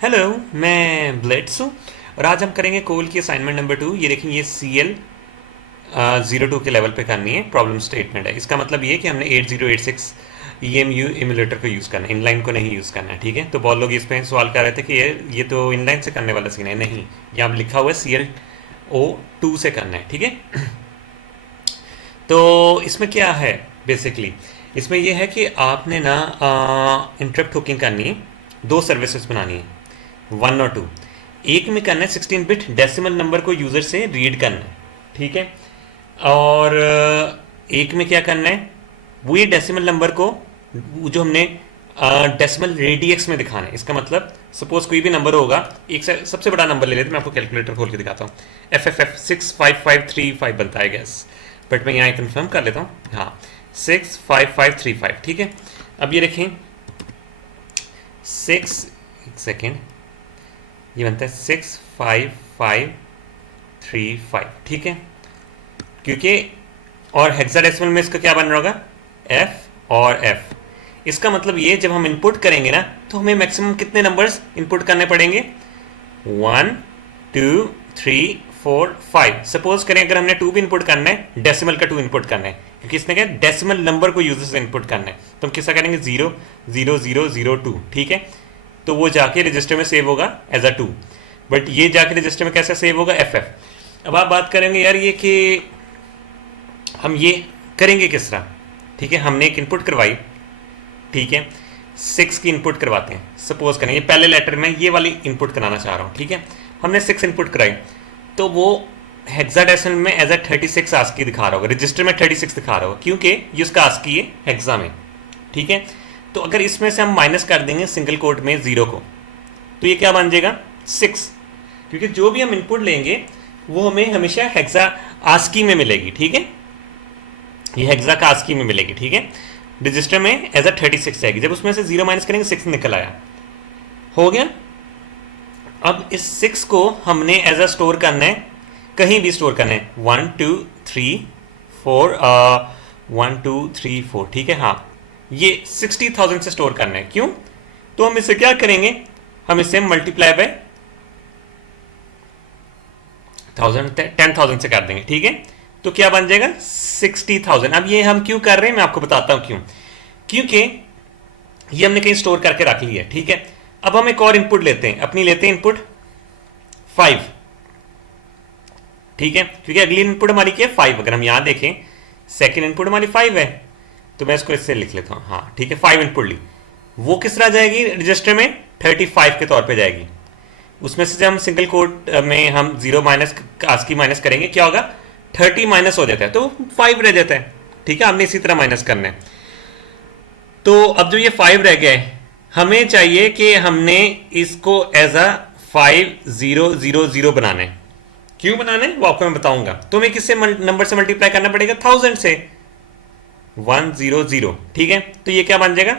Hello, मैं ब्लेट्स हूँ और आज हम करेंगे कोल की असाइनमेंट नंबर 2। ये देखें, ये CL 02 के लेवल पे करनी है। प्रॉब्लम स्टेटमेंट है। इसका मतलब ये है कि हमने 8086 EMU इमुलेटर को यूज़ करना है, इनलाइन को नहीं यूज़ करना है। ठीक है, तो बहुत लोग इस पर सवाल कर रहे थे कि ये तो इनलाइन से करने वाला सीन है। नहीं, यहाँ लिखा हुआ है CL02 से करना है। ठीक है, तो इसमें क्या है बेसिकली, इसमें यह है कि आपने ना इंटरप्ट हुकिंग करनी है, दो सर्विसेज बनानी है, 1 और 2। एक में करना है 16 बिट डेसिमल नंबर को यूज़र से रीड करना है। ठीक है, और एक में क्या करना है, वो ये डेसिमल नंबर को जो हमने डेसिमल रेडियक्स में दिखाना है। इसका मतलब सपोज कोई भी नंबर होगा, एक सबसे बड़ा नंबर ले लेते हैं। मैं आपको कैलकुलेटर खोल के दिखाता हूँ। FFF 65535 बनता है गैस, बट मैं यहाँ कंफर्म कर लेता हूँ। हाँ, 65535। ठीक है, अब ये देखें, 6 एक सेकेंड, ये बनता है 65535। ठीक है, क्योंकि और हेक्साडेसिमल में इसका क्या बन रहा होगा, F और F। इसका मतलब ये, जब हम इनपुट करेंगे ना, तो हमें मैक्सिमम कितने नंबर्स इनपुट करने पड़ेंगे, 1 2 3 4 5। सपोज करें अगर हमने 2 भी इनपुट करना है, डेसिमल का 2 इनपुट करना है, क्योंकि इसने क्या डेसिमल नंबर को यूजर से इनपुट करना है, तो हम किसका करेंगे, 0 0 0 0 2। ठीक है, तो वो जाके रजिस्टर में सेव होगा एज अ 2, बट ये जाके रजिस्टर में कैसे सेव होगा, FF। अब आप बात करेंगे यार ये कि हम ये करेंगे किस तरह। ठीक है, हमने एक इनपुट करवाई। ठीक है, 6 की इनपुट करवाते हैं। सपोज करें ये पहले लेटर में ये वाली इनपुट कराना चाह रहा हूँ। ठीक है, हमने 6 इनपुट कराई, तो वो हेक्साडेसिमल में एज अ 36 आस्की दिखा रहा होगा, रजिस्टर में 36 दिखा रहा होगा, क्योंकि ये उसका आस्की है हेक्सा में। ठीक है, तो अगर इसमें से हम माइनस कर देंगे सिंगल कोट में 0 को, तो ये क्या बन जाएगा, 6। क्योंकि जो भी हम इनपुट लेंगे वो हमें हमेशा हेक्सा आस्की में मिलेगी। ठीक है, ये हेक्सा का आस्की में मिलेगी। ठीक है, रजिस्टर में एज अ 36 आएगी। जब उसमें से 0 माइनस करेंगे 6 निकल आया, हो गया। अब इस 6 को हमने एज अ स्टोर करना है, कहीं भी स्टोर करना है, 1 2 3 4 1 2 3 4। ठीक है, हाँ, ये 60,000 से स्टोर करना है। क्यों, तो हम इसे क्या करेंगे, हम इसे मल्टीप्लाई बाय 10,000 से कर देंगे। ठीक है, तो क्या बन जाएगा, 60,000। अब ये हम क्यों कर रहे हैं, मैं आपको बताता हूं क्यों। क्योंकि ये हमने कहीं स्टोर करके रख लिया है। ठीक है, अब हम एक और इनपुट लेते हैं, अपनी लेते हैं इनपुट 5। ठीक है, क्योंकि अगली इनपुट हमारी क्या है, 5। अगर हम यहां देखें, सेकेंड इनपुट हमारी 5 है, तो मैं इसको इससे लिख लेता हूं। हाँ, ठीक है, 5 इनपुट ली, वो किस तरह जाएगी रजिस्टर में, 35 के तौर पे जाएगी। उसमें से जब हम सिंगल कोट में हम 0 माइनस आस्की माइनस करेंगे, क्या होगा, 30 माइनस हो जाता है, तो 5 रह जाता है। ठीक है, हमने इसी तरह माइनस करना है। तो अब जो ये 5 रह गया है, हमें चाहिए कि हमने इसको एज अ 5000 बनाना है। क्यों बनाना है वो आपको मैं बताऊंगा। तो हमें किससे नंबर से मल्टीप्लाई करना पड़ेगा, 1000 से, 100। ठीक है, तो ये क्या बन जाएगा,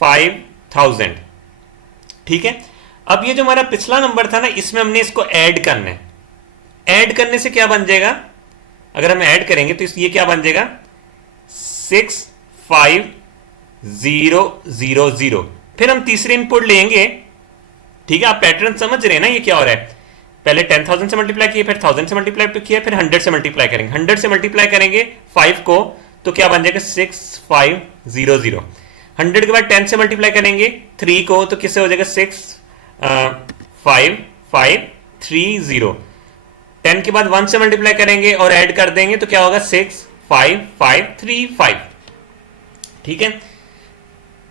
5000। ठीक है, अब ये जो हमारा पिछला नंबर था ना, इसमें हमने इसको ऐड करना है। ऐड करने से क्या बन जाएगा, अगर हम ऐड करेंगे तो ये क्या बन जाएगा, 65000। फिर हम तीसरे इनपुट लेंगे। ठीक है, आप पैटर्न समझ रहे हैं ना, ये क्या हो रहा है, पहले 10,000 से मल्टीप्लाई किया, फिर 1000 से मल्टीप्लाई किया, फिर 100 से मल्टीप्लाई करेंगे। 100 से मल्टीप्लाई करेंगे 5 को, तो क्या बन जाएगा, 6500। 100 के बाद 10 से मल्टीप्लाई करेंगे 3 को, तो किससे हो जाएगा, 65530। 10 के बाद 1 से मल्टीप्लाई करेंगे और ऐड कर देंगे, तो क्या होगा, 65535। ठीक है,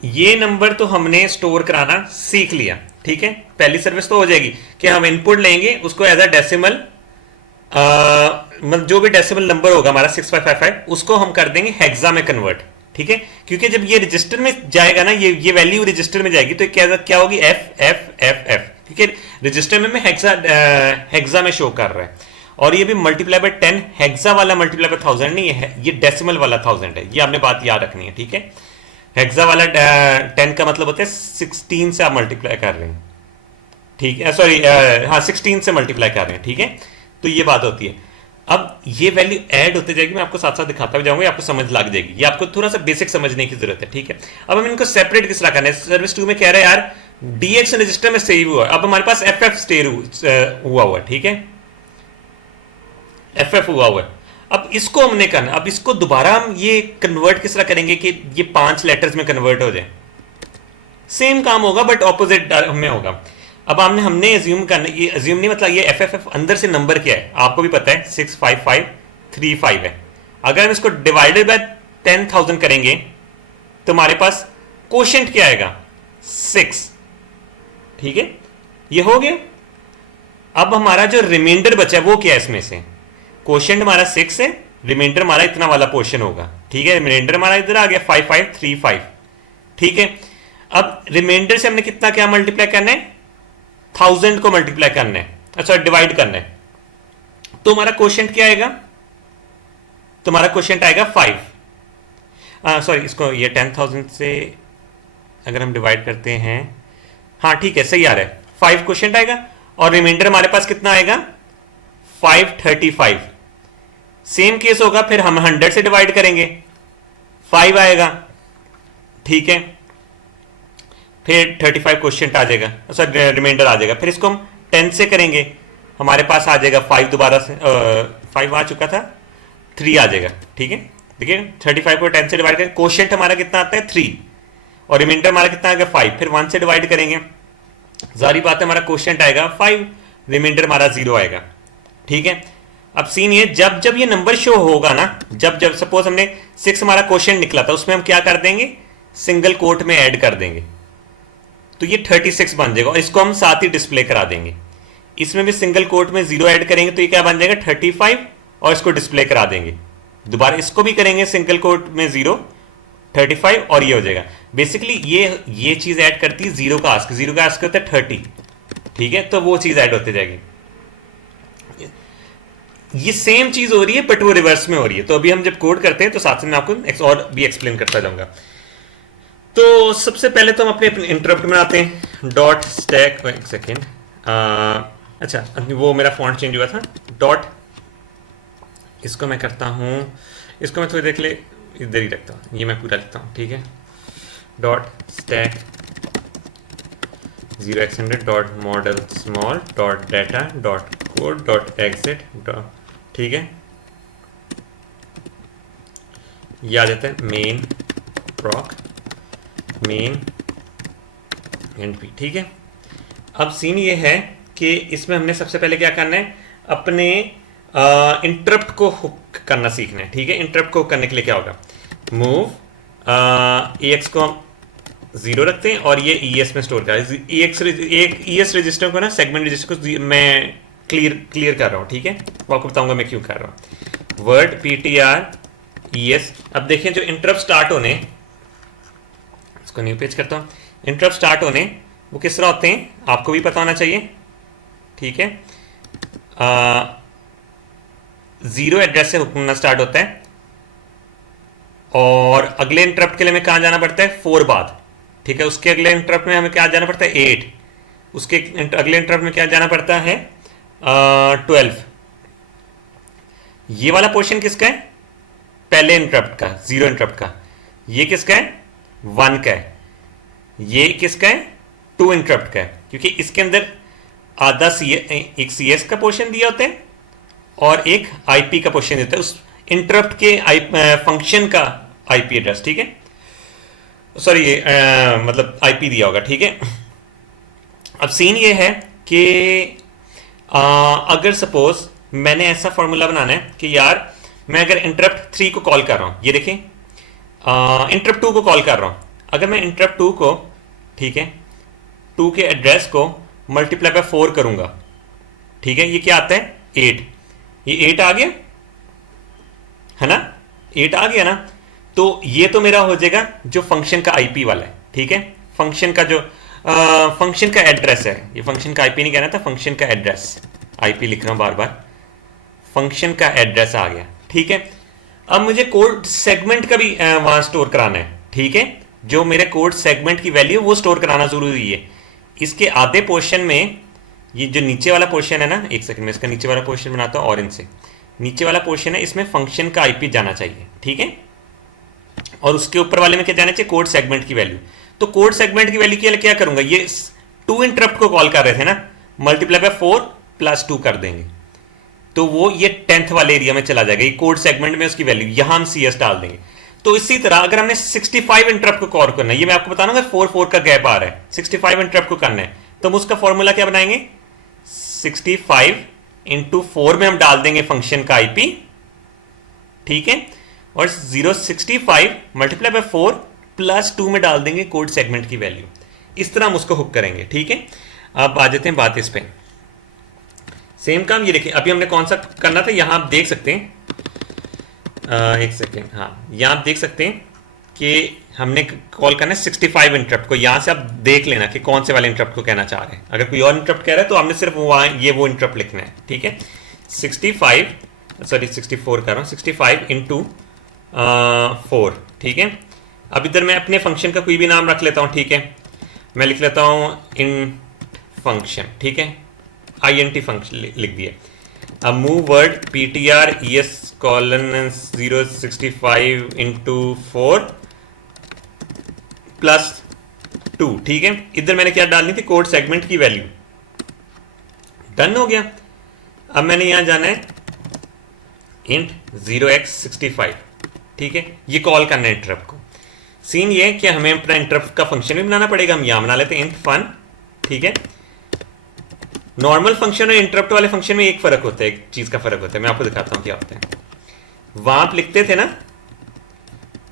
ये नंबर तो हमने स्टोर कराना सीख लिया। ठीक है, पहली सर्विस तो हो जाएगी कि हम इनपुट लेंगे, उसको एज अ डेसिमल, मतलब जो भी डेसिमल नंबर होगा हमारा 6555, उसको हम कर देंगे हेक्सा में कन्वर्ट। ठीक है, क्योंकि जब ये रजिस्टर में जाएगा ना, ये वैल्यू रजिस्टर में जाएगी, तो क्या होगी, एफ एफ एफ एफ, क्योंकि रजिस्टर में हेक्सा में शो कर रहा है। और ये भी मल्टीप्लाई बाय 10, हेक्सा वाला मल्टीप्लाई बाय 1000 नहीं है, ये डेसिमल वाला 1000 है। ये आपने बात याद रखनी है। ठीक है, हेक्सा वाला 10 का मतलब होता है 16 से आप मल्टीप्लाई कर रहे हैं। ठीक है, सॉरी, हाँ, 16 से मल्टीप्लाई कर रहे हैं। ठीक है, तो ये बात होती है। अब ये वैल्यू ऐड होते जाएगी, मैं आपको साथ साथ दिखाता भी जाऊंगा, आपको समझ लग जाएगी। ये आपको थोड़ा सा बेसिक समझने की जरूरत है। ठीक है, अब हम इनको सेपरेट किस तरह करना है। सर्विस 2 में कह रहा है यार DX रजिस्टर में सेव हुआ, अब हमारे पास FF स्टेर हुआ हुआ, ठीक है, FF हुआ हुआ है। अब इसको हमने करना, अब इसको दोबारा हम ये कन्वर्ट किस तरह करेंगे कि ये 5 लेटर्स में कन्वर्ट हो जाए। सेम काम होगा बट ऑपोजिट में होगा। अब हमने एज्यूम करना, ये एज्यूम नहीं मतलब ये FFF अंदर से नंबर क्या है आपको भी पता है 65535 है। अगर हम इसको डिवाइडेड बाय 10,000 करेंगे तो हमारे पास कोशेंट क्या आएगा 6, ठीक है, ये हो गया। अब हमारा जो रिमाइंडर बचा वो क्या है, इसमें से कोशेंट हमारा 6 है, रिमाइंडर हमारा इतना वाला पोर्शन होगा, ठीक है, रिमाइंडर हमारा इधर आ गया 5535, ठीक है। अब रिमाइंडर से हमने कितना क्या मल्टीप्लाई करना है, 1000 को मल्टीप्लाई करना है, अच्छा डिवाइड करना है, तो हमारा कोशेंट क्या आएगा, तो हमारा कोशेंट आएगा 5, सॉरी इसको ये 10,000 से अगर हम डिवाइड करते हैं, हाँ ठीक है सही आ रहा है, 5 कोशेंट आएगा और रिमाइंडर हमारे पास कितना आएगा 535। सेम केस होगा, फिर हम 100 से डिवाइड करेंगे 5 आएगा, ठीक है, फिर 35 कोशेंट आ जाएगा, सॉरी रिमाइंडर आ जाएगा। फिर इसको हम 10 से करेंगे, हमारे पास आ जाएगा 5 दोबारा से, 5 आ चुका था, 3 आ जाएगा, ठीक है। देखिए 35 को 10 से डिवाइड करें, कोशेंट हमारा कितना आता है 3 और रिमाइंडर हमारा कितना आएगा 5, फिर 1 से डिवाइड करेंगे, जारी बात है हमारा कोशेंट आएगा 5, रिमाइंडर हमारा 0 आएगा, ठीक है। अब सीन ये जब जब ये नंबर शो होगा ना, जब जब सपोज हमने 6 हमारा कोशेंट निकला था, उसमें हम क्या कर देंगे सिंगल कोट में ऐड कर देंगे, तो ये 36 बन जाएगा और इसको हम साथ ही डिस्प्ले करा देंगे। इसमें भी सिंगल कोट में 0 ऐड करेंगे तो ये क्या बन जाएगा 35 और इसको डिस्प्ले करा देंगे। दोबारा इसको भी करेंगे सिंगल कोट में 0 35 और ये हो जाएगा। बेसिकली ये चीज ऐड करती है 0 का आस्क होता है 30, ठीक है, तो वो चीज ऐड होती जाएगी। ये सेम चीज हो रही है बट वो रिवर्स में हो रही है। तो अभी हम जब कोड करते हैं तो साथ में मैं आपको और भी एक्सप्लेन करता जाऊंगा। तो सबसे पहले तो हम अपने इंटरप्ट बनाते हैं, डॉट स्टैक, एक सेकेंड, अच्छा वो मेरा फॉन्ट चेंज हुआ था, डॉट, इसको मैं करता हूँ, इसको मैं थोड़ी देख ले इधर ही रखता हूँ, ये मैं पूरा लिखता हूँ, ठीक है, dot stack 0x100 dot model small dot data dot code dot exit dot, ठीक है, ये आ जाता है मेन प्रॉक मेन एनपी, ठीक है। अब सीन ये है कि इसमें हमने सबसे पहले क्या करना है, अपने इंटरप्ट को हुक करना सीखना है, ठीक है। इंटरप्ट को हुक करने के लिए क्या होगा, मूव EX को हम 0 रखते हैं और ये ES में स्टोर कर, ES रजिस्टर को ना, सेगमेंट रजिस्टर को मैं क्लियर कर रहा हूँ, ठीक है, वो आपको बताऊंगा मैं क्यों कर रहा हूँ। वर्ड PTR ES, अब देखें जो इंटरप्ट स्टार्ट होने, इसको न्यू पेज करता हूँ, इंटरप्ट स्टार्ट होने वो किस तरह होते हैं आपको भी पता होना चाहिए, ठीक है। 0 एड्रेस से हुकना स्टार्ट होता है और अगले इंटरप्ट के लिए हमें कहाँ जाना पड़ता है 4 बाद, ठीक है। उसके अगले इंटरप्ट में हमें क्या जाना पड़ता है 8, उसके अगले इंटरप्ट में क्या जाना पड़ता है 12। ये वाला पोर्शन किसका है, पहले इंटरप्ट का 0 इंटरप्ट का, ये किसका है 1 का है, ये किसका है 2 इंटरप्ट का है, क्योंकि इसके अंदर आधा एक CS का पोर्शन दिया होता है और एक IP का पोर्शन देता है, उस इंटरप्ट के फंक्शन का IP एड्रेस, ठीक है, सॉरी मतलब IP दिया होगा, ठीक है। अब सीन ये है कि अगर सपोज मैंने ऐसा फॉर्मूला बनाना है कि यार मैं अगर इंटरप्ट 3 को कॉल कर रहा हूँ, ये देखें इंटरप्ट 2 को कॉल कर रहा हूँ, अगर मैं इंटरप्ट 2 को, ठीक है, 2 के एड्रेस को मल्टीप्लाई बाय 4 करूंगा, ठीक है, ये क्या आता है 8, ये 8 आ गया है ना, 8 आ गया ना, तो ये तो मेरा हो जाएगा जो फंक्शन का IP वाला है, ठीक है, फंक्शन का जो फंक्शन का एड्रेस है, ये फंक्शन का IP नहीं कहना था, फंक्शन का एड्रेस, IP लिख रहा हूं बार बार, फंक्शन का एड्रेस आ गया, ठीक है। अब मुझे कोड सेगमेंट का भी वहां स्टोर कराना है, ठीक है, जो मेरे कोड सेगमेंट की वैल्यू वो स्टोर कराना जरूरी है। इसके आधे पोर्शन में ये जो नीचे वाला पोर्शन है ना, एक सेकंड में इसका नीचे वाला पोर्शन बनाता हूँ, ऑरेंज से नीचे वाला पोर्शन है, इसमें फंक्शन का IP जाना चाहिए, ठीक है, और उसके ऊपर वाले में क्या जाना चाहिए कोड सेगमेंट की वैल्यू। तो कोड सेगमेंट की वैल्यू के लिए क्या करूंगा, ये 2 इंटरप्ट को कॉल कर रहे थे ना, मल्टीप्लाई बाय 4 प्लस 2 कर देंगे तो वो ये 10th वाले एरिया में चला जाएगा, ये कोड सेगमेंट में उसकी वैल्यू यहां हम CS डाल देंगे। तो इसी तरह अगर हमने 65 इंटरप्ट को कॉल करना है, ये मैं आपको बता रहा हूं 4 का गैप आ रहा है, 65 इंटरप्ट को करना है तो हम उसका फॉर्मूला क्या बनाएंगे, 65 इंटू 4 में हम डाल देंगे फंक्शन का IP, ठीक है, और 065 मल्टीप्लाई बाय 4 प्लस 2 में डाल देंगे कोड सेगमेंट की वैल्यू। इस तरह हम उसको हुक करेंगे, ठीक है। अब आ जाते हैं बात इस पे, सेम काम ये देखिए अभी हमने कौन सा करना था, यहां आप देख सकते हैं, एक सेकेंड, हाँ यहां आप देख सकते हैं कि हमने कॉल करना है 65 इंटरप्ट को। यहां से आप देख लेना कि कौन से वाले इंटरप्ट को कहना चाह रहे हैं। अगर कोई और इंटरप्ट कह रहा है तो हमने सिर्फ वो इंटरप्ट लिखना है, ठीक है। 64 कर रहा हूं, 65 इंटू 4, ठीक है। अब इधर मैं अपने फंक्शन का कोई भी नाम रख लेता हूं, ठीक है। मैं लिख लेता हूं इन फंक्शन, ठीक है, INT फंक्शन लिख दिया। अब move word PTR ES colon 065 into 4 plus 2, ठीक है। इधर मैंने क्या डालनी थी, कोड सेगमेंट की वैल्यू। डन हो गया। अब मैंने यहां जाना है इंट 0x65, ठीक है, ये कॉल करना है इंटरप्ट को। सीन ये है कि हमें अपना इंटरप्ट का फंक्शन भी बनाना पड़ेगा। हम यहां बना लेते हैं इंट फन, ठीक है। नॉर्मल फंक्शन और इंटरप्ट वाले फंक्शन में एक फर्क होता है, एक चीज का फर्क होता है, मैं आपको दिखाता हूं क्या होता है। वहां आप लिखते थे ना,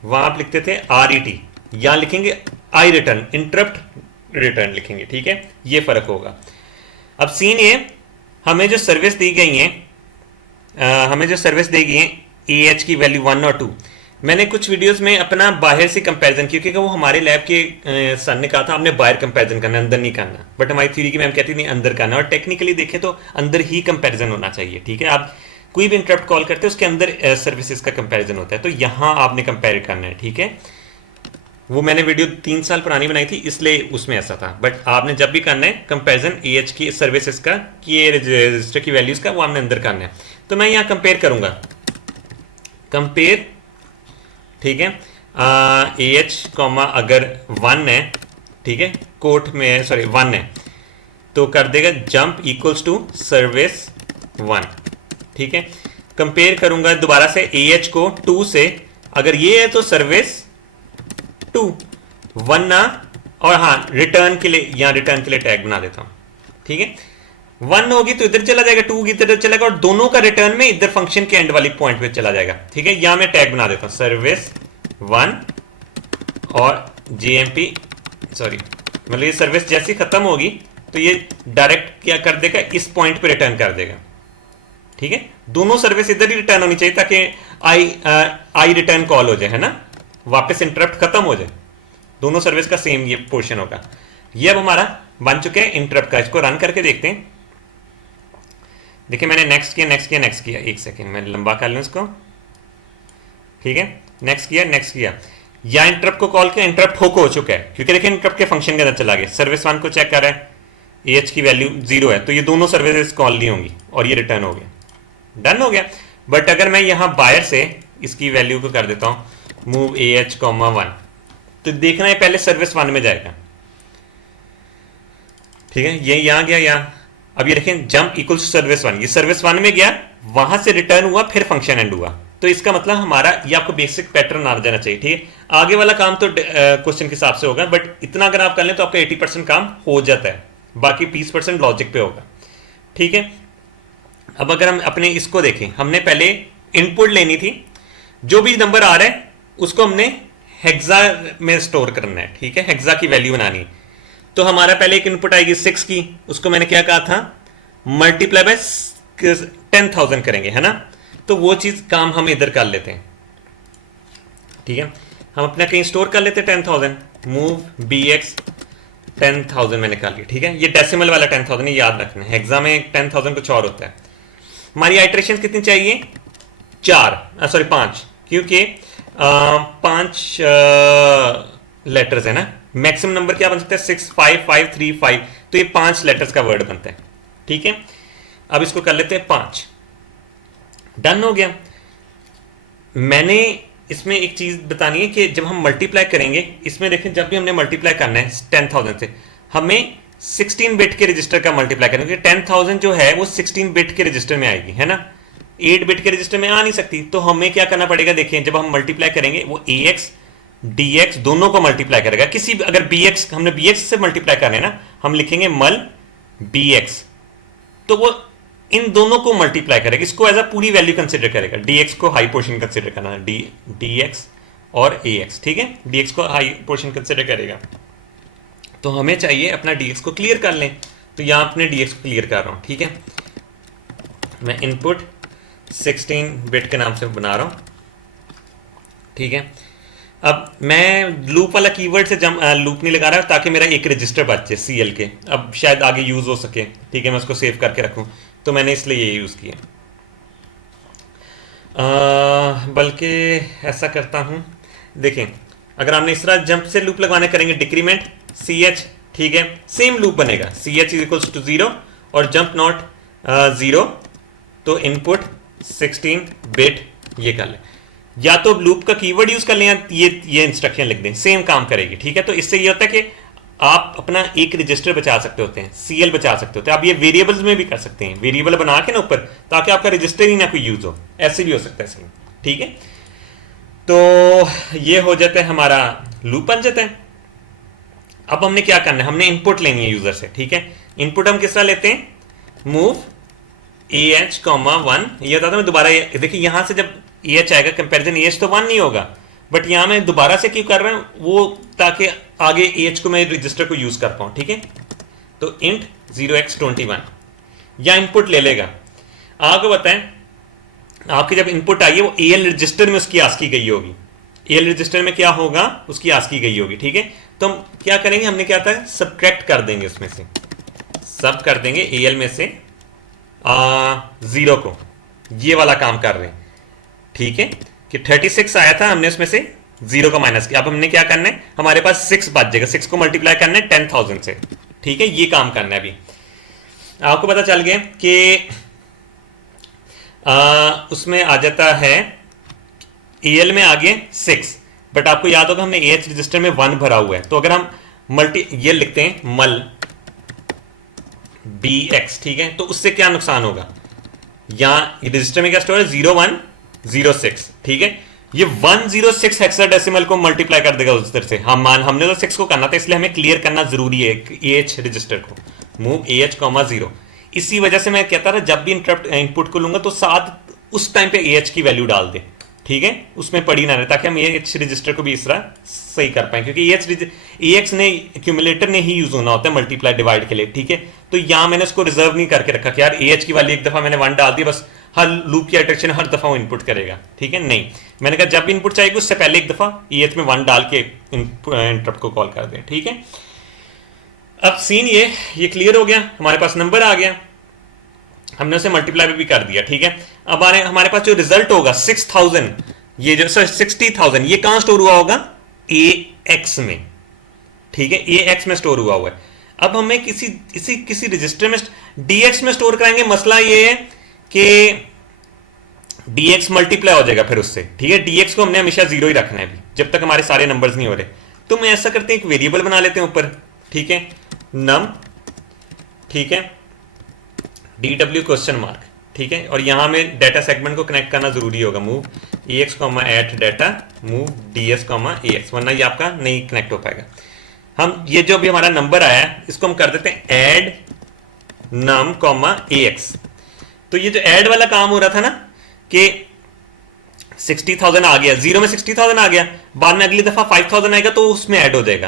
वहां आप लिखते थे RET, यहां लिखेंगे I रिटर्न, इंटरप्ट रिटर्न लिखेंगे, ठीक है, ये फर्क होगा। अब सीन ये, हमें जो सर्विस दी गई है, हमें जो सर्विस दी गई है AH की वैल्यू 1 और 2, मैंने कुछ वीडियोस में अपना बाहर से कंपैरिजन किया, क्योंकि वो हमारे लैब के सर ने कहा था आपने बाहर कंपैरिजन करना, अंदर नहीं करना। बट हमारी थ्योरी की मैम कहती नहीं अंदर करना, और टेक्निकली देखें तो अंदर ही कंपैरिजन होना चाहिए, ठीक है। आप कोई भी इंटरप्ट कॉल करते हैं उसके अंदर सर्विसेज का कंपैरिजन होता है, तो यहाँ आपने कंपेयर करना है, ठीक है। वो मैंने वीडियो 3 साल पुरानी बनाई थी, इसलिए उसमें ऐसा था। बट आपने जब भी करना है कंपैरिजन AH की सर्विसेज का, कि रजिस्टर की वैल्यूज का, वो आपने अंदर करना है। तो मैं यहाँ कंपेयर करूंगा, कंपेयर, ठीक है, AH कॉमा अगर 1 है, ठीक है, कोट में सॉरी 1 है, तो कर देगा जंप इक्वल्स टू सर्विस 1, ठीक है। कंपेयर करूंगा दोबारा से AH को 2 से, अगर ये है तो सर्विस 2, वरना, और हाँ रिटर्न के लिए, यहां रिटर्न के लिए टैग बना देता हूं, ठीक है। 1 होगी तो इधर चला जाएगा, 2 इधर चलेगा, और दोनों का रिटर्न में इधर फंक्शन के एंड वाली पॉइंट पे चला जाएगा, ठीक है। यहां मैं टैग बना देता हूं सर्विस 1 और JMP, सॉरी मतलब ये सर्विस जैसी खत्म होगी तो ये डायरेक्ट क्या कर देगा, इस पॉइंट पे रिटर्न कर देगा, ठीक है। दोनों सर्विस इधर ही रिटर्न होनी चाहिए ताकि आई रिटर्न कॉल हो जाए, है ना, वापस इंटरप्ट खत्म हो जाए। दोनों सर्विस का सेम ये पोर्शन होगा। ये अब हमारा बन चुके हैं इंटरप्ट का। इसको रन करके देखते हैं। देखिए मैंने नेक्स्ट किया, एक सेकेंड मैं लंबा कर लूँ इसको, ठीक है, नेक्स्ट किया, या इंटरप्ट को कॉल किया, इंटरप्ट हुक हो चुका है, क्योंकि देखिए इंटरप्ट के फंक्शन के अंदर चला गया। सर्विस 1 को चेक कर रहा है, AH की वैल्यू 0 है, तो ये दोनों सर्विसेज कॉल नहीं होंगी और ये रिटर्न हो गया, डन हो गया। बट अगर मैं यहां बाहर से इसकी वैल्यू को कर देता हूं मूव AH, 1, तो देखना है पहले सर्विस 1 में जाएगा, ठीक है। ये यहां गया, यहां अब ये देखें जंप इक्वल टू सर्विस 1, ये सर्विस 1 में गया, वहां से रिटर्न हुआ, फिर फंक्शन एंड हुआ। तो इसका मतलब हमारा ये आपको बेसिक पैटर्न आ जाना चाहिए, ठीक है। आगे वाला काम तो क्वेश्चन के हिसाब से होगा, बट इतना अगर आप कर लें तो आपका 80% काम हो जाता है, बाकी 20% लॉजिक पे होगा, ठीक है। अब अगर हम अपने इसको देखें, हमने पहले इनपुट लेनी थी, जो भी नंबर आ रहा है उसको हमने हेक्सा में स्टोर करना है, ठीक है, हेक्सा की वैल्यू बनानी। तो हमारा पहले एक इनपुट आएगी 6 की, उसको मैंने क्या कहा था, मल्टीप्लाई बाय 10,000 करेंगे, है ना। तो वो चीज काम हम इधर कर लेते हैं, ठीक है। हम अपना कहीं स्टोर कर लेते हैं 10,000, मूव BX 10,000 मैंने कर लिया, ठीक है। ये डेसिमल वाला 10,000 है, याद रखना है, एग्जाम में 10,000 कुछ और होता है। हमारी आइटरेशन कितनी चाहिए, 5, क्योंकि 5 लेटर्स है ना। मैक्सिमम नंबर क्या बन सकता है, 6, 5, 5, 3, 5, तो ये 5 लेटर्स का वर्ड बनता है, ठीक है। अब इसको कर लेते हैं 5, डन हो गया। मैंने इसमें एक चीज बतानी है कि जब हम मल्टीप्लाई करेंगे, इसमें देखें जब भी हमने मल्टीप्लाई करना है 10,000 से, हमें 16 बिट के रजिस्टर का मल्टीप्लाई करें, क्योंकि 10,000 जो है वो 16 बिट के रजिस्टर में आएगी, है ना, 8 बिट के रजिस्टर में आ नहीं सकती। तो हमें क्या करना पड़ेगा, देखिए जब हम मल्टीप्लाई करेंगे वो AX DX दोनों को मल्टीप्लाई करेगा। किसी अगर BX हमने BX से मल्टीप्लाई करना है ना, हम लिखेंगे मल BX, तो वो इन दोनों को मल्टीप्लाई करेगा, इसको एज अ पूरी वैल्यू कंसिडर करेगा। DX को हाई पोर्शन कंसिडर करना है, DX और AX, ठीक है, DX को हाई पोर्शन कंसिडर करेगा। तो हमें चाहिए अपना DX को क्लियर कर लें, तो यहां अपने DX को क्लियर कर रहा हूं, ठीक है। मैं इनपुट 16 बिट के नाम से बना रहा हूं, ठीक है। अब मैं लूप वाला कीवर्ड से लूप नहीं लगा रहा ताकि मेरा एक रजिस्टर बच जाए CL के, अब शायद आगे यूज हो सके, ठीक है, मैं उसको सेव करके रखूं, तो मैंने इसलिए ये यूज किया। बल्कि ऐसा करता हूं, देखें अगर हमने इस तरह जंप से लूप लगवाने करेंगे, डिक्रीमेंट CH, ठीक है, सेम लूप बनेगा, CH इक्वल्स टू 0 और जंप नॉट 0, तो इनपुट 16 बिट ये कर लें, या तो लूप का कीवर्ड यूज कर लें या ये इंस्ट्रक्शन लिख दें, सेम काम करेगी, ठीक है। तो इससे ये होता है कि आप अपना एक रजिस्टर बचा सकते होते हैं, CL बचा सकते होते हैं। आप ये वेरिएबल्स में भी कर सकते हैं, वेरिएबल बना के ना ऊपर, ताकि आपका रजिस्टर ही ना कोई यूज हो, ऐसे भी हो सकता है सही, ठीक है। तो ये हो जाता है हमारा लूप बन जाता है। अब हमने क्या करना है, हमने इनपुट लेनी है यूजर से, ठीक है। इनपुट हम किस तरह लेते हैं, मूव AH, 1, ये बताता मैं दोबारा, देखिए यहां से जब AH आएगा, कंपेरिजन AH तो 1 नहीं होगा, बट यहां मैं दोबारा से क्यों कर रहा हूं, वो ताकि आगे AH को मैं रजिस्टर को यूज कर पाऊं, ठीक है। तो इंट 0x21 या इनपुट ले लेगा। आपको बताएं, आपकी जब इनपुट आई है वो AL रजिस्टर में उसकी आस्की गई होगी, AL रजिस्टर में क्या होगा, उसकी आस्की गई होगी, ठीक है। तो हम क्या करेंगे, हमने क्या था, सब्ट्रैक्ट कर देंगे, उसमें से सब कर देंगे AL में से 0 को, ये वाला काम कर रहे हैं, ठीक है, कि 36 आया था, हमने उसमें से 0 का माइनस किया। अब हमने क्या करना है, हमारे पास 6 बच जाएगा, 6 को मल्टीप्लाई करना है 10,000 से, ठीक है, ये काम करना है। अभी आपको पता चल गया कि उसमें आ जाता है AL में आ गए 6, बट आपको याद होगा हमने AH रजिस्टर में 1 भरा हुआ है, तो अगर हम ये लिखते हैं मल BX, ठीक है, तो उससे क्या नुकसान होगा, यहां रजिस्टर में क्या स्टोर है, 0106, ठीक है, ये 106 हेक्साडेसिमल को मल्टीप्लाई कर देगा उस तरह से। हमने तो 6 को करना था, इसलिए हमें क्लियर करना जरूरी है AH रजिस्टर को, मूव AH, 0। इसी वजह से मैं कहता था जब भी इनपुट को लूंगा तो साथ उस टाइम पे AH की वैल्यू डाल दे, ठीक है, उसमें पड़ी ना रहे, ताकि हम AH रजिस्टर को भी इस तरह सही कर पाए, क्योंकि AX ने एक्यूमुलेटर ने ही यूज होना होता है मल्टीप्लाई डिवाइड के लिए, ठीक है। तो यहां मैंने उसको रिजर्व नहीं करके रखा कि यार AH की वैल्यू एक दफा मैंने 1 डाल दी, बस हर लूप की इटरेशन हर दफा वो इनपुट करेगा, ठीक है, नहीं, मैंने कहा जब भी इनपुट चाहिए उससे पहले एक दफा AH में 1 डाल के इंटरप्ट को कॉल कर दें, ठीक है। अब सीन ये क्लियर हो गया, हमारे पास नंबर आ गया, हमने उसे मल्टीप्लाई भी कर दिया, ठीक है। अब हमारे पास जो रिजल्ट होगा 6000, ये जो 60,000 ये कहां स्टोर हुआ होगा, AX में, ठीक है, AX में स्टोर हुआ है। अब हमें किसी रजिस्टर में DX में स्टोर कराएंगे, मसला ये है कि DX मल्टीप्लाई हो जाएगा फिर उससे, ठीक है। DX को हमने हमेशा 0 ही रखना है अभी, जब तक हमारे सारे नंबर्स नहीं हो रहे। तो मैं ऐसा करते हैं, एक वेरिएबल बना लेते हैं ऊपर, ठीक है, नम, ठीक है, DW क्वेश्चन मार्क, ठीक है, और यहां में डाटा सेगमेंट को कनेक्ट करना जरूरी होगा, move AX, at data, move DS, AX, वरना ये आपका नहीं कनेक्ट हो पाएगा। हम ये जो भी हमारा नंबर आया है इसको हम कर देते हैं ऐड नम, AX। तो ये जो ऐड वाला काम हो रहा था ना कि 60,000 आ गया, 0 में 60,000 आ गया, बाद में अगली दफा 5,000 आएगा तो उसमें ऐड हो जाएगा,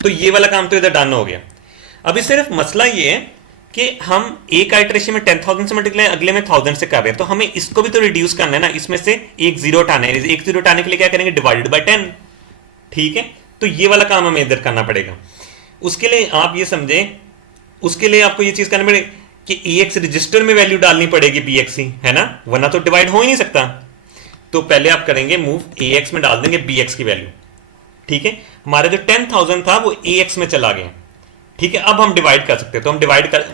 तो ये वाला काम तो इधर डन हो गया। अभी सिर्फ मसला ये है कि हम एक आइटरेशन में 10,000 से मल्टीप्लाई, अगले में 1000 से कर रहे हैं, तो हमें इसको भी तो रिड्यूस करना है ना, इसमें से एक जीरो हटाना है, एक जीरो हटाने के लिए क्या करेंगे, डिवाइडेड बाय 10, ठीक है। तो ये वाला काम हमें इधर करना पड़ेगा। उसके लिए आप ये समझें, उसके लिए आपको ये चीज करनी पड़ेगी कि AX रजिस्टर में वैल्यू डालनी पड़ेगी BX ही, है ना, वरना तो डिवाइड हो ही नहीं सकता। तो पहले आप करेंगे मूव AX में डाल देंगे BX की वैल्यू, ठीक है। हमारा जो 10,000 था वो AX में चला गया, ठीक है। अब हम डिवाइड कर सकते हैं, तो हम डिवाइड कर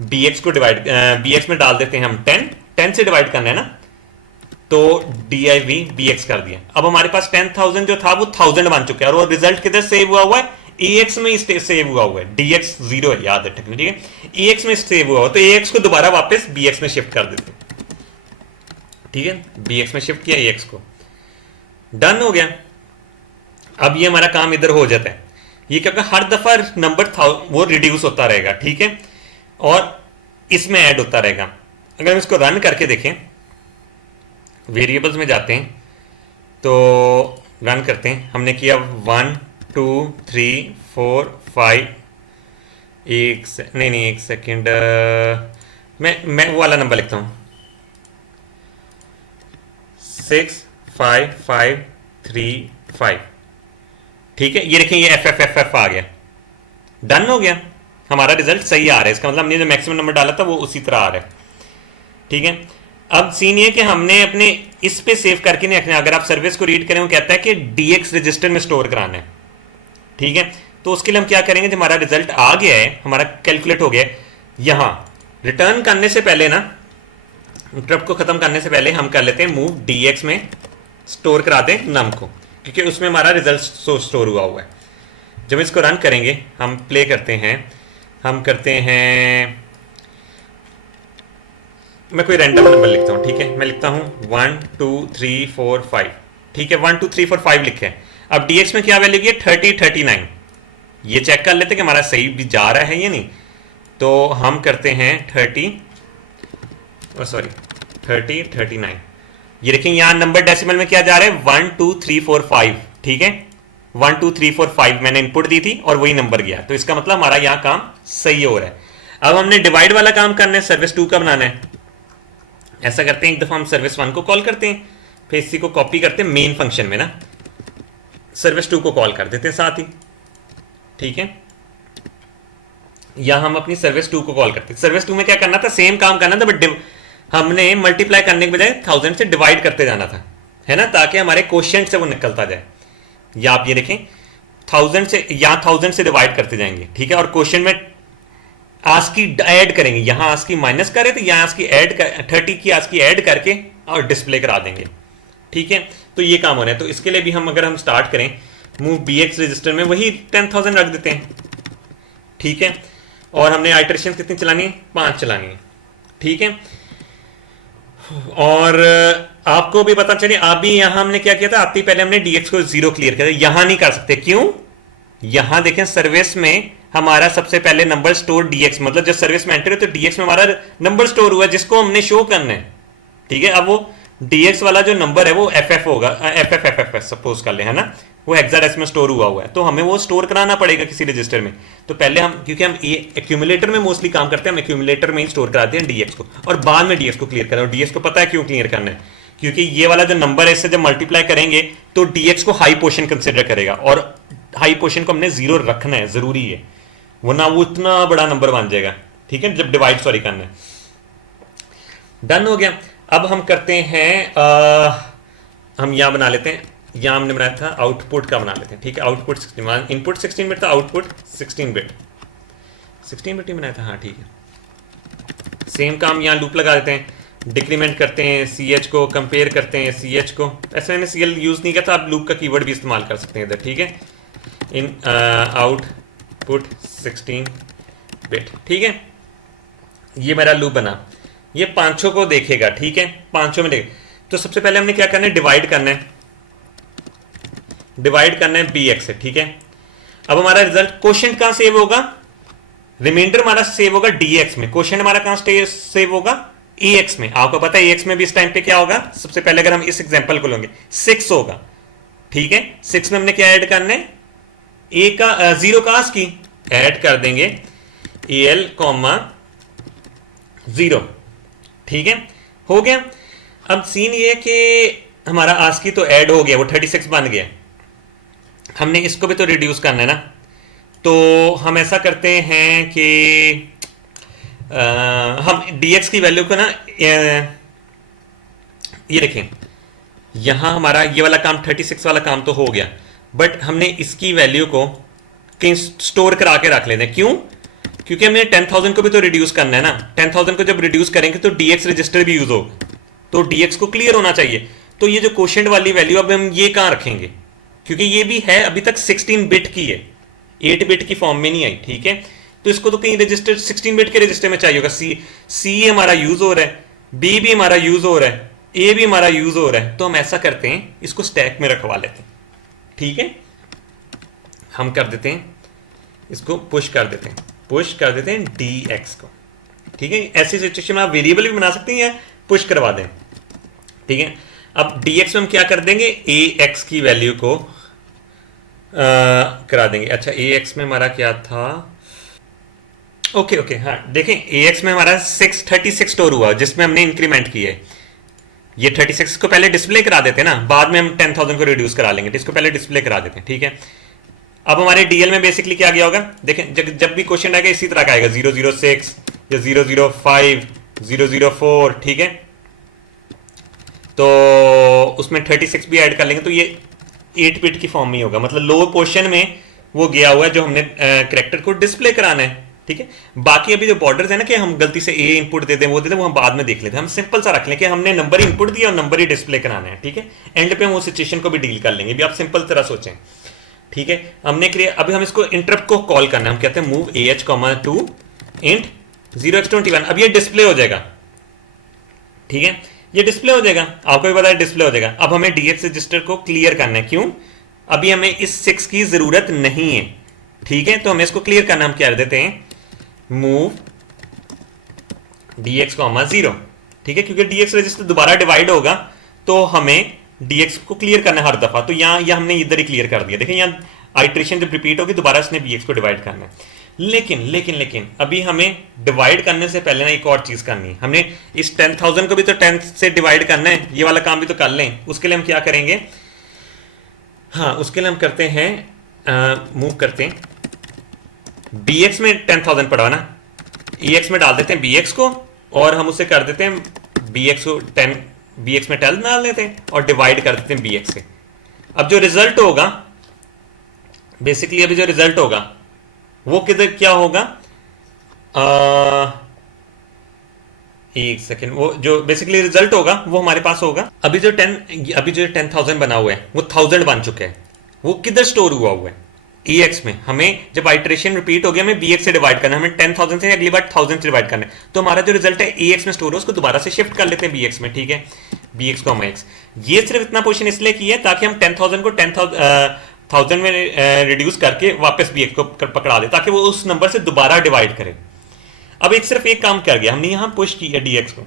BX को डिवाइड BX में डाल देते हैं हम 10 से डिवाइड करना है ना, तो div BX कर दिया। अब हमारे पास 10,000 जो था वो 1000 बन चुका है, और वो रिजल्ट किधर सेव हुआ है, AX में सेव हुआ है, DX 0 है, याद रखना, ठीक है। AX में सेव हुआ हो तो AX को दोबारा वापस BX में शिफ्ट कर देते हैं, ठीक है। BX में शिफ्ट किया AX को, डन हो गया। अब ये हमारा काम इधर हो जाता है। ये क्या होगा, हर दफा नंबर था वो रिड्यूस होता रहेगा, ठीक है, और इसमें ऐड होता रहेगा। अगर हम इसको रन करके देखें, वेरिएबल्स में जाते हैं तो रन करते हैं, हमने किया 1 2 3 4 5, एक सेकेंड, मैं वो वाला नंबर लिखता हूँ, 6 5 5 3 5, ठीक है। ये देखें, ये FFFF आ गया, डन हो गया, हमारा रिजल्ट सही आ रहा है। इसका मतलब हमने जो मैक्सिमम नंबर डाला था वो उसी तरह आ रहा है, ठीक है। अब सीन ये कि हमने अपने इस पे सेव करके नहीं रखना। अगर आप सर्विस को रीड करें, वो कहता है कि DX रजिस्टर में स्टोर कराना है, ठीक है। तो उसके लिए हम क्या करेंगे, जब हमारा रिजल्ट आ गया है, हमारा कैलकुलेट हो गया, यहां रिटर्न करने से पहले ना, इंटरप्ट को खत्म करने से पहले हम कर लेते हैं मूव DX में स्टोर करा दें नम को, क्योंकि उसमें हमारा रिजल्ट स्टोर हुआ है। जब इसको रन करेंगे, हम प्ले करते हैं, हम करते हैं, मैं कोई रैंडम नंबर लिखता हूँ, ठीक है। मैं लिखता हूँ 1 2 3 4 5, ठीक है, 1 2 3 4 5 लिखे। अब DX में क्या वैल्यू की है, 30 39। ये चेक कर लेते हैं कि हमारा सही भी जा रहा है या नहीं। तो हम करते हैं 30 39। ये देखें, यहाँ नंबर डेसिमल में क्या जा रहा है, 1 2 3 4 5, ठीक है। 1 2 3 4 5 मैंने इनपुट दी थी और वही नंबर गया, तो इसका मतलब हमारा यहाँ काम सही हो रहा है। अब हमने डिवाइड वाला काम करना है, सर्विस 2 का बनाना है। ऐसा करते हैं, एक दफा हम सर्विस 1 को कॉल करते हैं, फिर इसी को कॉपी करते हैं मेन फंक्शन में ना, सर्विस 2 को कॉल कर देते हैं साथ ही, ठीक है। या हम अपनी सर्विस 2 को कॉल करते हैं। सर्विस 2 में क्या करना था, सेम काम करना था, बट हमने मल्टीप्लाई करने के बजाय 1000 से डिवाइड करते जाना था, है ना, ताकि हमारे क्वोशिएंट से वो निकलता जाए। या आप ये देखें, 1000 से, या 1000 से डिवाइड करते जाएंगे, ठीक है, और क्वोशिएंट में आस्की ऐड करेंगे। यहां आस्की माइनस करे तो यहां आस्की ऐड कर, 30 की आस्की ऐड करके और डिस्प्ले करा देंगे, ठीक है। तो ये काम होना है। तो इसके लिए भी हम, अगर हम स्टार्ट करें मूव BX रजिस्टर में, वही 10,000 रख देते हैं, ठीक है। और हमने आइटरेशन कितनी चलानी है, 5 चलानी है, ठीक है। और आपको भी पता चले, आप भी यहां हमने क्या किया था, आते ही पहले हमने DX को 0 क्लियर किया, यहां नहीं कर सकते, क्यों। यहां देखें, सर्विस में हमारा सबसे पहले नंबर स्टोर DX, मतलब जब सर्विस में एंटर है तो DX में हमारा नंबर स्टोर हुआ जिसको हमने शो करना है, ठीक है। अब वो DX वाला जो नंबर है वो FF होगा, FFFF सपोज कर ले, है ना, वो हेक्साडेसिमल स्टोर हुआ है, तो हमें वो स्टोर कराना पड़ेगा किसी रजिस्टर में। तो पहले हम, क्योंकि हम एक्यूमुलेटर में मोस्टली काम करते हैं, हम एक्यूमुलेटर में ही स्टोर कराते हैं DX को, और बाद में DX को क्लियर करना है। और DX को पता है क्यों क्लियर करना है, क्योंकि ये वाला जो नंबर है इससे जब मल्टीप्लाई करेंगे तो DX को हाई पोर्शन कंसिडर करेगा, और हाई पोर्शन को हमने 0 रखना है, जरूरी है, वरना वो इतना बड़ा नंबर बन जाएगा, ठीक है, जब डिवाइड करना है। डन हो गया। अब हम करते हैं, हम यहां बना लेते हैं, यहां हमने बनाया था आउटपुट का बना लेते हैं, ठीक है। आउटपुट 16, इनपुट 16 बिट था, आउटपुट 16 बिट, 16 बिट ही बनाया था, हाँ ठीक है। सेम काम यहां लूप लगा देते हैं, डिक्रीमेंट करते हैं, CH को कंपेयर करते हैं, CH को, ऐसे मैंने CL यूज नहीं किया था, आप लूप का कीवर्ड भी इस्तेमाल कर सकते हैं इधर, ठीक है। इन आउटपुट 16 बिट, ठीक है। ये मेरा लूप बना, ये पांचों को देखेगा, ठीक है, पांचों में देखेगा। तो सबसे पहले हमने क्या करना है, डिवाइड करना है, BX से, ठीक है। अब हमारा रिजल्ट, क्वोशिएंट कहां सेव होगा, रिमाइंडर हमारा सेव होगा DX में, क्वोशिएंट हमारा कहां सेव होगा, EX में। आपको पता है EX में भी इस टाइम पे क्या होगा, सबसे पहले अगर हम इस एग्जांपल को लेंगे 6 होगा, ठीक है। 6 में हमने क्या ऐड करना है, A का 0 का ASCII ऐड कर देंगे, AL, 0, ठीक है, हो गया। अब सीन ये कि हमारा ASCII तो ऐड हो गया, वो 36 बन गया, हमने इसको भी तो रिड्यूस करना है ना। तो हम ऐसा करते हैं कि हम DX की वैल्यू को ना, ये देखें, यहां हमारा ये वाला काम 36 वाला काम तो हो गया, बट हमने इसकी वैल्यू को कहीं स्टोर करा के रख लेते हैं, क्यों, क्योंकि हमने 10,000 को भी तो रिड्यूस करना है ना। 10,000 को जब रिड्यूस करेंगे तो DX रजिस्टर भी यूज होगा, तो DX को क्लियर होना चाहिए। तो ये जो क्वोशिएंट वाली वैल्यू अब हम ये कहां रखेंगे, क्योंकि ये भी है अभी तक 16 बिट की है, 8 बिट की फॉर्म में नहीं आई, ठीक है। तो इसको तो कहीं रजिस्टर 16 बिट के रजिस्टर में चाहिए होगा। सी हमारा यूज हो रहा है, बी भी हमारा यूज हो रहा है, ए भी हमारा यूज हो रहा है, तो हम ऐसा करते हैं इसको स्टैक में रखवा लेते हैं, ठीक है। हम कर देते हैं इसको पुश कर देते हैं dx को, ठीक है। ऐसी सिचुएशन में आप वेरिएबल भी बना सकते हैं या पुश करवा दें, ठीक है। अब dx में हम क्या कर देंगे, ax की वैल्यू को करा देंगे। अच्छा ax में हमारा क्या था, ओके हाँ देखें, ax में हमारा 636 स्टोर हुआ जिसमें हमने इंक्रीमेंट किया है। ये 36 को पहले डिस्प्ले करा देते हैं ना, बाद में हम 10,000 को रिड्यूस करा लेंगे, तो इसको पहले डिस्प्ले करा देते हैं, ठीक है। अब हमारे डीएल में बेसिकली क्या गया होगा, देखें जब भी क्वेश्चन आएगा इसी तरह का आएगा, 006 या 005 004, ठीक है। तो उसमें 36 भी ऐड कर लेंगे तो ये 8 बिट की फॉर्म में ही होगा, मतलब लो पोर्शन में वो गया हुआ है जो हमने करेक्टर को डिस्प्ले कराना है, ठीक है। बाकी अभी जो बॉर्डर्स है ना कि हम गलती से ए इनपुट दे दें वो दे दें, वो हम बाद में देख लेते हैं। हम सिंपल सा रख लें कि हमने नंबर इनपुट दिया और नंबर ही डिस्प्ले कराना है, ठीक है। एंड पे हम वो सिचुएशन को भी डील कर लेंगे, भी आप सिंपल तरह सोचें, ठीक है। हमने अभी हम इसको इंटरप्ट को कॉल करना है, हम कहते हैं move AH, to int 0x21। अब ये डिस्प्ले हो जाएगा, ठीक है, ये डिस्प्ले हो जाएगा, आपको भी पता है डिस्प्ले हो जाएगा। अब हमें DX रजिस्टर को क्लियर करना है, क्यों, अभी हमें इस 6 की जरूरत नहीं है, ठीक है। तो हमें इसको क्लियर करना, हम क्या कर देते हैं मूव dx, 0, ठीक है, क्योंकि dx रजिस्टर दोबारा डिवाइड होगा तो हमें dx को क्लियर करना है हर दफा। तो यहां हमने इधर ही क्लियर कर दिया, देखिए यहाँ आइट्रेशन जब रिपीट होगी दोबारा इसने dx को डिवाइड करना है। लेकिन अभी हमें डिवाइड करने से पहले ना एक और चीज करनी है, हमने इस 10,000 को भी तो 10 से डिवाइड करना है, ये वाला काम भी तो कर लें। उसके लिए हम क्या करेंगे, हाँ उसके लिए हम करते हैं मूव करते हैं bx में 10,000 पड़ा ना, ex में डाल देते हैं bx को, और हम उसे कर देते हैं bx को 10, bx में 10 डाल देते हैं और डिवाइड कर देते हैं bx से। अब जो रिजल्ट होगा बेसिकली, अभी जो रिजल्ट होगा वो किधर क्या होगा, एक सेकेंड, वो जो बेसिकली रिजल्ट होगा वो हमारे पास होगा, अभी जो 10,000 बना हुआ है वो 1000 बन चुका है, वो किधर स्टोर हुआ है EX में। हमें जब आइट्रेशन रिपीट हो गया हमें BX से डिवाइड करना है, हमें 10,000 से अगली बार 1000 से डिवाइड करना है, तो हमारा जो रिजल्ट है EX में स्टोर हो उसको दोबारा से शिफ्ट कर लेते हैं BX में, ठीक है, BX को x। ये सिर्फ इतना पोजीशन इसलिए किया है ताकि हम 10,000 को 10,000 में रिड्यूस करके वापस BX को पकड़ा दे, ताकि वो उस नंबर से दोबारा डिवाइड करे। अब सिर्फ एक काम कर गया, हमने यहां पुश किया DX को,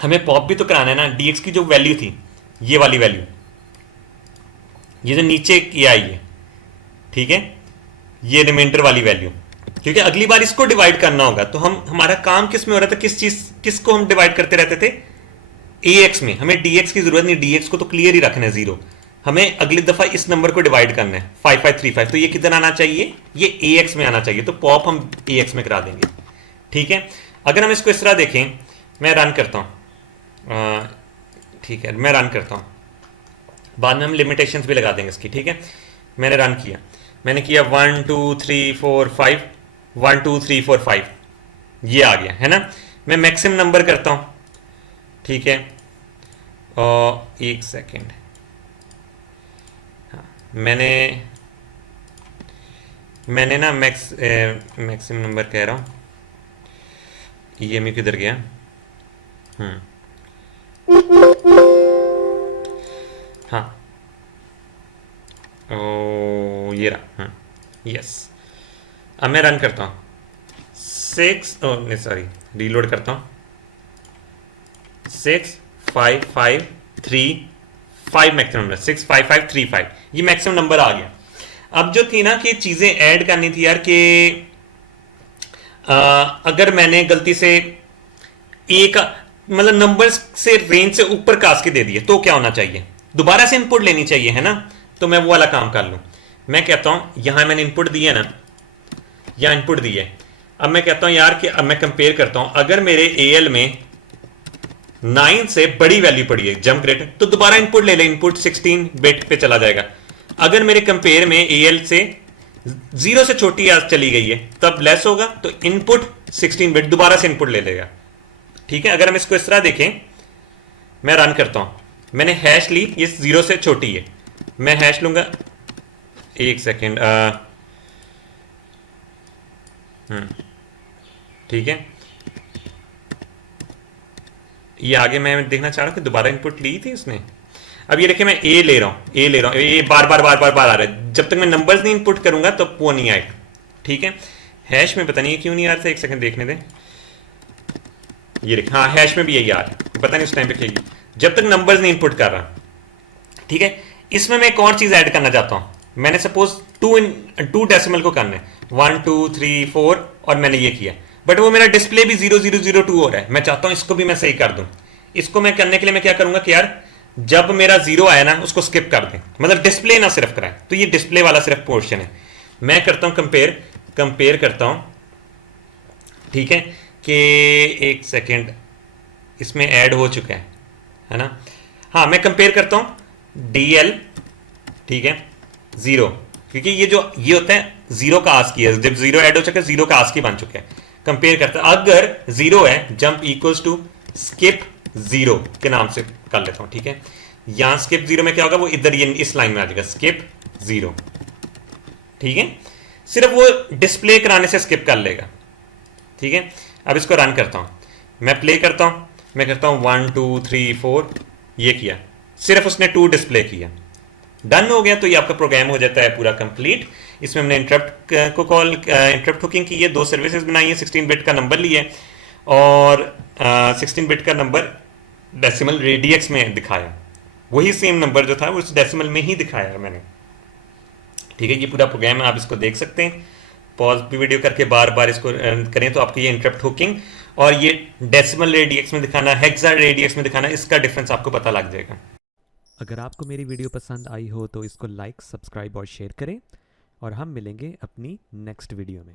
हमें पॉप भी तो कराना है ना। DX की जो वैल्यू थी, ये वाली वैल्यू, ये जो नीचे किया आई है, ठीक है, ये रिमाइंडर वाली वैल्यू, क्योंकि अगली बार इसको डिवाइड करना होगा। तो हमारा काम किस में हो रहा था, किसको हम डिवाइड करते रहते थे, AX में। हमें DX की जरूरत नहीं, DX को तो क्लियर ही रखना है 0, हमें अगली दफा इस नंबर को डिवाइड करना है 5535, तो ये किधर आना चाहिए, ये AX में आना चाहिए, तो पॉप हम AX में करा देंगे, ठीक है। अगर हम इसको इस तरह देखें, मैं रन करता हूं, ठीक है, मैं रन करता हूं, बाद में हम लिमिटेशंस भी लगा देंगे इसकी, ठीक है। मैंने रन किया, मैंने किया 1 2 3 4 5, 1 2 3 4 5, ये आ गया है ना। मैं मैक्सिमम नंबर करता हूं, ठीक है, और एक सेकेंड, हाँ मैंने ना मैक्सिमम नंबर कह रहा हूं, ये मैं किधर गया, हाँ ओ ये रहा, यस। अब मैं रन करता हूँ 6, नहीं सॉरी, रीलोड करता हूँ, 6 5 5 3 5 मैक्सिमम नंबर, 6 5 5 3 5, ये मैक्सिमम नंबर आ गया। अब जो थी ना कि चीज़ें ऐड करनी थी यार, कि अगर मैंने गलती से एक मतलब नंबर से रेंज से ऊपर कास के दे दिए तो क्या होना चाहिए, दोबारा से इनपुट लेनी चाहिए, है ना। तो मैं वो वाला काम कर लूँ, मैं कहता हूँ यहाँ मैंने इनपुट दिया ना, यहाँ इनपुट दिए, अब मैं कहता हूँ यार कि अब मैं कंपेयर करता हूँ, अगर मेरे AL में 9 से बड़ी वैल्यू पड़ी है जंप रेट, तो दोबारा इनपुट ले ले, इनपुट 16 बिट पे चला जाएगा। अगर मेरे कंपेयर में AL से 0 से छोटी आज चली गई है तब लेस होगा, तो इनपुट 16 बिट दोबारा से इनपुट ले लेगा, ठीक है। अगर हम इसको इस तरह देखें, मैं रन करता हूँ, मैंने हैश ली, ये 0 से छोटी है, मैं हैश लूंगा, एक सेकेंड, ठीक है, ये आगे मैं देखना चाह रहा हूँ कि दोबारा इनपुट ली थी उसने। अब ये देखिए मैं ए ले रहा हूँ, ए ले रहा हूँ, ये बार बार बार बार बार आ रहा है। जब तक मैं नंबर्स नहीं इनपुट करूंगा तो वो नहीं आएगा। ठीक है, हैश में पता नहीं क्यों नहीं आ रहा था, एक सेकंड देखने दें। ये देख, हाँ हैश में भी यही आ रहा है, पता नहीं उस टाइम पे क्या, जब तक नंबर्स नहीं इनपुट कर रहा। ठीक है, इसमें मैं एक और चीज ऐड करना चाहता हूँ। मैंने सपोज टू डेसिमल को करना है, 1 2 3 4, और मैंने ये किया, बट वो मेरा डिस्प्ले भी 0002 हो रहा है। मैं चाहता हूँ इसको भी मैं सही कर दूं। इसको मैं करने के लिए मैं क्या करूंगा कि यार जब मेरा जीरो आया ना उसको स्किप कर दें, मतलब डिस्प्ले ना सिर्फ कराएं। तो ये डिस्प्ले वाला सिर्फ पोर्शन है। मैं करता हूं कंपेयर करता हूं। ठीक है, कि एक सेकेंड, इसमें ऐड हो चुका है ना। हाँ, मैं कंपेयर करता हूं DL, ठीक है, जीरो, क्योंकि ये जो ये होता है जीरो का आस्की है, जब जीरो ऐड हो चुका है जीरो का आस्की बन चुका है। कंपेयर करता हूं, अगर जीरो है jump equals to skip zero के नाम से कर लेता हूं। ठीक है, यहां स्किप जीरो में क्या होगा, वो इधर ये इस लाइन में आ जाएगा स्किप जीरो। ठीक है, सिर्फ वो डिस्प्ले कराने से स्किप कर लेगा। ठीक है, अब इसको रन करता हूं, मैं प्ले करता हूं, मैं करता हूं 1 2 3 4, ये किया, सिर्फ उसने 2 डिस्प्ले किया, डन हो गया। तो ये आपका प्रोग्राम हो जाता है पूरा कंप्लीट। इसमें हमने इंटरप्ट को कॉल, इंटरप्ट हुकिंग की है, 2 सर्विसेज बनाई है, 16 बिट का नंबर लिया है, और 16 बिट का नंबर डेसिमल रेडियक्स में दिखाया, वही सेम नंबर जो था वो उस डेसिमल में ही दिखाया मैंने। ठीक है, ये पूरा प्रोग्राम है, आप इसको देख सकते हैं, पॉज भी वीडियो करके बार बार इसको करें तो आपको ये इंटरप्ट हुकिंग और ये डेसिमल रेडियक्स में दिखाना, हेक्सा रेडियक्स में दिखाना, इसका डिफरेंस आपको पता लग जाएगा। अगर आपको मेरी वीडियो पसंद आई हो तो इसको लाइक, सब्सक्राइब और शेयर करें, और हम मिलेंगे अपनी नेक्स्ट वीडियो में।